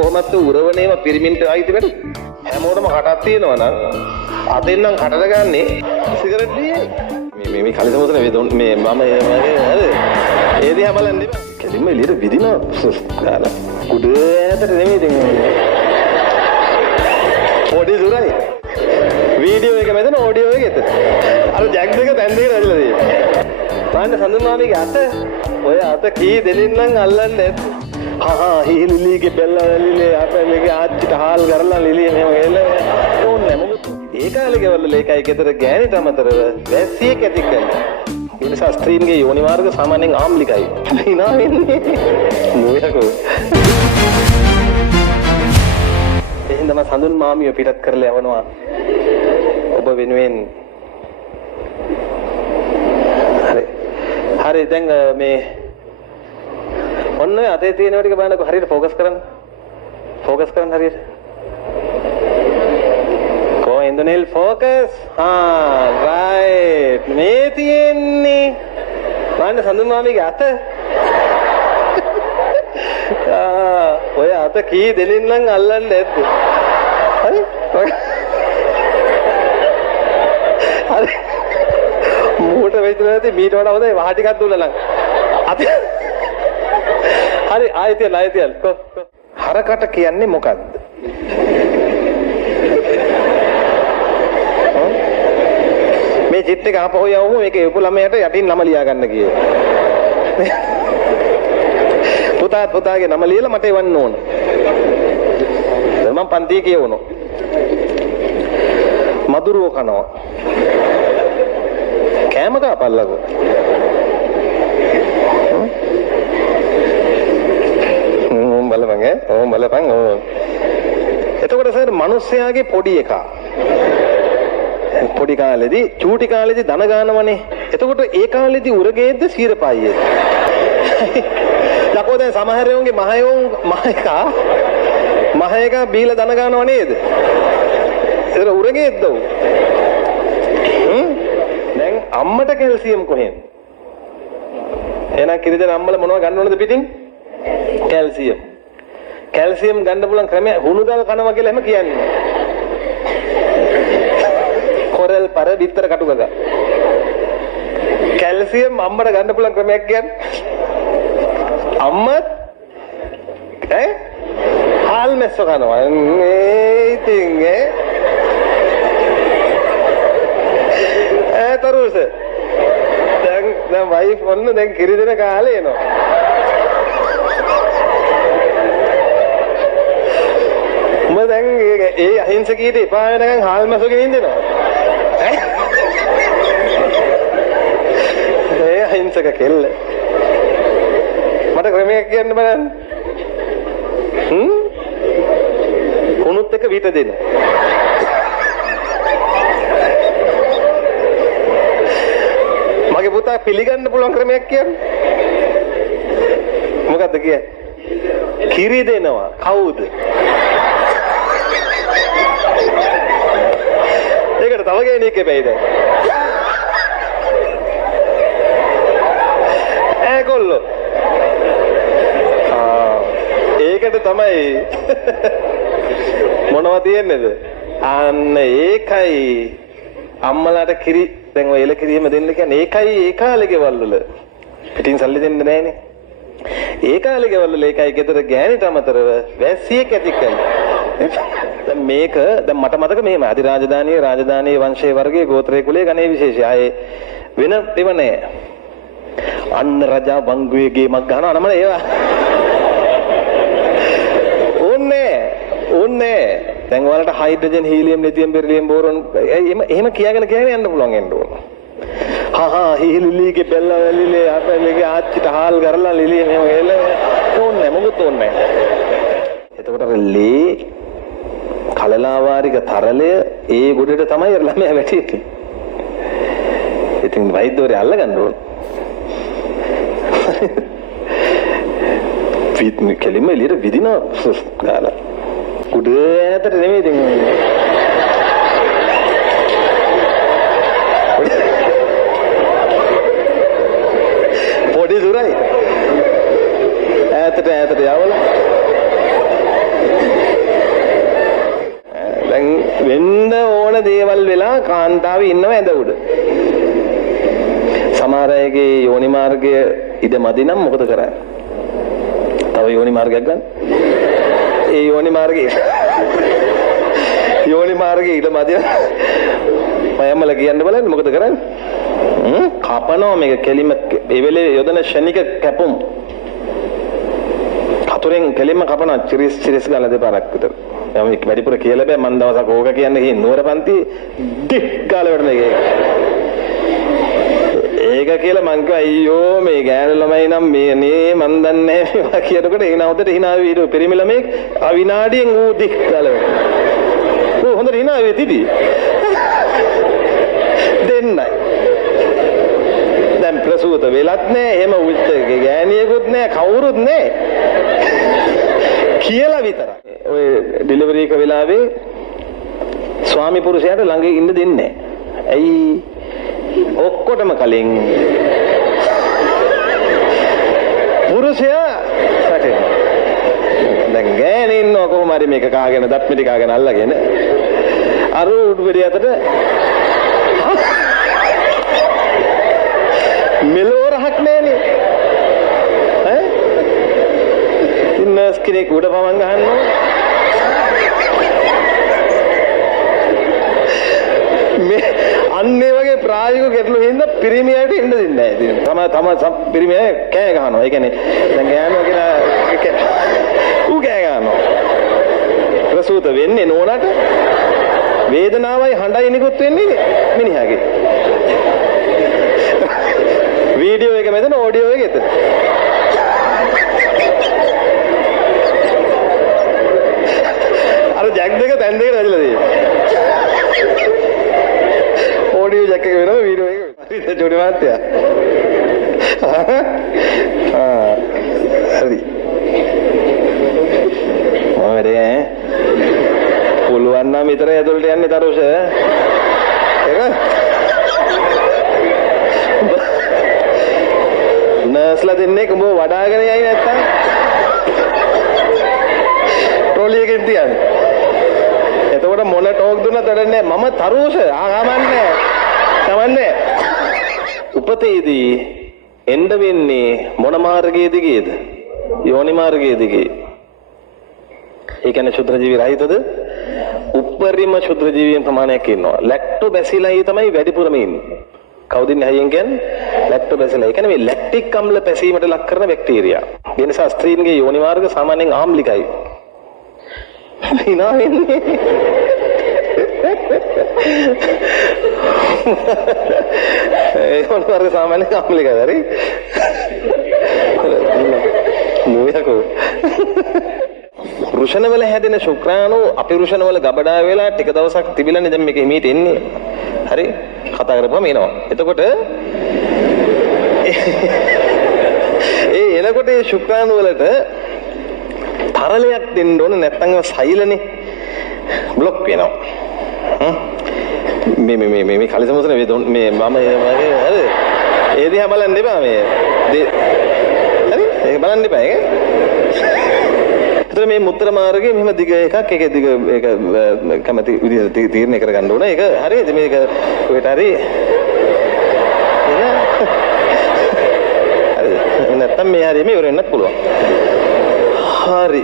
කොහොමද උරවණේම පිරිමින්ට ආයිති වැඩ හැමෝටම කටක් තියෙනවා නම් අතෙන් නම් කටට ගන්නේ සිගරට් බීයේ මේ කලින් මොකද මේ මම හරි ඒ දිහා බලන්න ඉබා කෙලින්ම එළියට විදිනවා ගාලා කුඩ ඇතට නෙමෙයි ඉතින් පොඩි දුරයි වීඩියෝ එක මෙතන ඔඩියෝ එක එතන අර ජැක් දෙක තැන් දෙක රැඳිලා තියෙනවා බලන්න සඳුන් මාමිගේ අත ඔය අත කී දෙනින් නම් අල්ලන්නේ නැත් හීලිලිගේ බෙල්ලලිලේ අපලගේ ආච්චිට හාල් කරලා ලිලිය මෙහෙම ගෙල්ල ඕනේ මොකද ඒ කාලේ ගෙවල් ලේකයි ගෙදර ගෑනිට අමතරව වැස්සියෙක් ඇති කළා ඒ නිසා ස්ත්‍රීන්ගේ යෝනි මාර්ග සාමාන්‍යයෙන් ආම්ලිකයි හිනා වෙන්නේ මොයකෝ එහෙනම් සඳුන් මාමිය පිටත් කරලා යවනවා ඔබ වෙනුවෙන් හරි දැන් මේ ඔන්න අතේ තියෙන ටික බලන්නකො හරියට ફોકસ කරන්න හරියට කොහෙන්දනෙල් ફોકસ රයිට් මේ තියෙන්නේ බලන්න සඳුන් මාමිගේ අත ඔය අත කී දෙනින් නම් අල්ලන්නේ නැද්ද හරි හරි මූට වෙච්ච නැති මීට වඩා හොඳයි වහ ටිකක් දුන්නා නම් අපි හරි ආයතියල් කො හරකට කියන්නේ මොකද්ද මේ චිත් එක ආපහු යවමු මේක යපු ළමයට යටින් නම ලියා ගන්න කියලා පුතාගේ නම ලියලා මට එවන්න ඕන මම පන්තියේ කියවනවා මදුරුව කනවා කෑම කාපල්ලකෝ බලපන් බලපන් එතකොට සර් මිනිස්යාගේ පොඩි එකා පොඩි කාලේදී චූටි කාලේදී ධන ගන්නවනේ එතකොට ඒ කාලේදී උරගේද්ද සීරපායියේද යකෝ දැන් සමහර යෝන්ගේ මහයකා බීලා ධන ගන්නව නේද ඒක උරගේද්ද දැන් අම්මට කැල්සියම් කොහෙන්ද එහෙනම් කිරිදෙන අම්මල මොනවද ගන්න ඕනද පිටින් කැල්සියම් ගන්න පුළුවන් ක්‍රමය හුණුදල් කනවා කියලා එහෙම කියන්නේ කොරල් පර විතර කටු ගග කැල්සියම් අම්මට ගන්න පුළුවන් ක්‍රමයක් කියන්නේ අම්මත් හාල් මැස්සෝ කනවා මේ ඉතින් තරුස දැන් වයිෆ් ඔන්න දැන් කිරි දෙන කාලේ එනවා උඹ දැන් ඒ අහිංසකීට එපා වෙනකන් හාල් මැස්සෝගෙන ඉඳිනවා ඒ අහිංසක කෙල්ල මට ක්‍රමයක් කියන්න බලන්න කුණුත් එක විත දෙන්න මගේ පුතා පිළිගන්න පුළුවන් ක්‍රමයක් කියන්න මොකද්ද කියන්නේ කිරි දෙනවා කවුද ඒකට තව කෙනෙක් එපෙයිද කොල්ලෝ ඒකට තමයි මොනවද තියෙන්නේද අන්න ඒකයි අම්මලාට කිරි දැන් ඔය එල කිරිම දෙන්න කියන්නේ ඒකයි ඒ කාලේ ගෙවල් වල පිටින් සල්ලි දෙන්නේ නැහනේ ඒ කාලේ ගෙවල් වල ඒකයි ගෙදර ගෑනිට අමතරව වැස්සියෙක් ඇති කළා දැන් මේක දැන් මට මතක මෙහෙම රාජධානී වංශයේ වර්ගයේ ගෝත්‍රයේ කුලයේ ගණේ විශේෂය ආයේ වෙන ඒව නෑ අන්න රජා වංගුවේ ගේමක් ගන්නවා නම ඒවා ඕන්නේ දැන් ඔයාලට hydrogen helium lithium beryllium boron එහෙම කියාගෙන යන්න පුළුවන් එන්න ඕන හීලිලිගේ බෙල්ලලිලේ අපලගේ ආච්චිට හාල් කරලා ලිලිය මෙහෙම ගෙල්ල ඕන්නේ මොකුත් ඕන්නේ එතකොට ලේ කලලාවාරික තරලය ඒ ගොඩට තමයි ළමයා වැටෙන්නේ ඉතින් වෛද්‍යවරයා අල්ල ගන්න ඕන කෙලින්ම එළියට විදිනවා ගාලා කුඩ ඇතට නෙමෙයි ඉතින් පොඩි දුරයි ඈතට යවලා වෙන්න ඕන දේවල් වෙලා කාන්තාව ඉන්නව ඇඳ උඩ. සමහර අයගේ යෝනි මාර්ගය ඉඩ මදි නම් මොකද කරන්නේ? තව යෝනි මාර්ගයක් ගන්න. ඒ යෝනි මාර්ගයේ ඉඩ මදි නම් මයම්මල කියන්න බලන්න මොකද කරන්නේ? කපනවා මේක කෙලිම ඒ වෙලේ යොදන ෂණික කැපුම්. හතුරෙන් කෙලිම කපනවා චිරිස් ගාලා දෙපාරක් විතර. මම වැඩිපුර කියලා බෑ මන් දවසක් ඕක කියන්නේ කී නුවර පන්ති ඩික් ගාලා වඩන එක. ඒක කියලා මං කිව්වා අයියෝ මේ ගෑනු ළමයි නම් මේ මන් දන්නේ නැහැ කියනකොට ඒ නවතට hina වීඩියෝ පෙරිමි ළමෙක් අවිනාඩියෙන් ඌ ඩික් ගාලා වඩන. ඌ හොඳට hina වෙ තිබි. දෙන්නයි. දැන් ප්‍රසූත වෙලත් නැහැ එහෙම ගෑණියෙකුත් නැහැ කවුරුත් නැහැ. කියලා විතරයි. ඔය ඩෙලිවරි එක වෙලාවේ ස්වාමි පුරුෂයාට ළඟ ඉන්න දෙන්නේ නැහැ. ඇයි? ඔක්කොටම කලින් පුරුෂයා සැකේ. දැන් ගෑණි ඉන්නව කොහොම හරි මේක කාගෙන දත් මිටි කාගෙන අල්ලගෙන අර උඩුපිරිය අතට මෙලෝ රහක් නැනේ. ඈ? ඉන්නස් කෙනෙක් උඩ පවන් ගහනවා. මේ අන්නේ වගේ ප්‍රායෝගික ගැටලු හින්දා පිරිමියට ඉන්න දෙන්නේ නැහැ. තම පිරිමිය කෑ ගහනවා. ඒ කියන්නේ දැන් ගෑනෝ කියලා ඌ කෑ ගහනවා. ප්‍රසූත වෙන්නේ නෝනට වේදනාවයි හඬයි නිකුත් වෙන්නේ මිනිහාගේ. වීඩියෝ එක මෙතන ඔඩියෝ එක එතන. අර ජැක් දෙක තැන් දෙක රැඳිලා තියෙනවා. ඔඩියෝ ජැක් එක වෙනවා වීඩියෝ එක. හරිද ජෝඩි මාත්‍යා? හරි. මොකදේ? පුළුවන් නම් විතර ඇතුළට යන්නේ තරුෂ. ඒක නර්ස්ලා දෙන්නේ උඹ වඩාගෙන යයි නැත්තම් ට්‍රොලි එකෙන් තියන්නේ. එතකොට මොන ටෝක් දුන්නත් වැඩන්නේ මම තරුෂ කමන්නේ. උපතේදී එන්න වෙන්නේ මොන මාර්ගයේ දිගේද? යෝනි මාර්ගයේ දිගේ. ඒ කියන්නේ ශුද්ධ ජීවි රහිතද? උප්පරිම ශුද්ධ ජීවීන් ප්‍රමාණයක් ඉන්නවා. ලැක්ටෝබැසිලයි තමයි වැඩිපුරම ඉන්නේ. කවුද ඉන්නේ හයියෙන් කියන්නේ? ලැක්ටෝබැසිලයි. ඒ කියන්නේ මේ ලැක්ටික් අම්ල පැසීමට ලක් කරන බැක්ටීරියා. ඒ නිසා ස්ත්‍රීන්ගේ යෝනි මාර්ග සාමාන්‍යයෙන් ආම්ලිකයි. hina වෙන්නේ. යෝනි මාර්ග සාමාන්‍යයෙන් ආම්ලිකයි. හරි? මොයකෝ රුෂණවල හැදෙන ශුක්‍රාණු අපිරුෂණවල ගබඩා වෙලා ටික දවසක් තිබිලානේ දැන් මේක හිමීට එන්නේ. හරි? කතා කරපුවම එනවා. එතකොට එනකොට මේ ශුක්‍රාණු වලට තරලයක් දෙන්න ඕන නැත්නම් සෛලනේ බ්ලොක් වෙනවා. මේ කලිසමුසන මේ මම හරි ඒ දිහා බලන්න එපා මේ හරි ඒක බලන්න එපා ඒක. මේ මුත්‍ර මාර්ගයේ මෙහෙම දිග එකක් ඒක දිග ඒක කැමති විදිහට තීරණය කරගන්න ඕන. ඒක හරියද මේක කොහෙට හරි හරි නැත්තම් මේ හරියම ඉවර වෙන්නත් පුළුවන්. හරි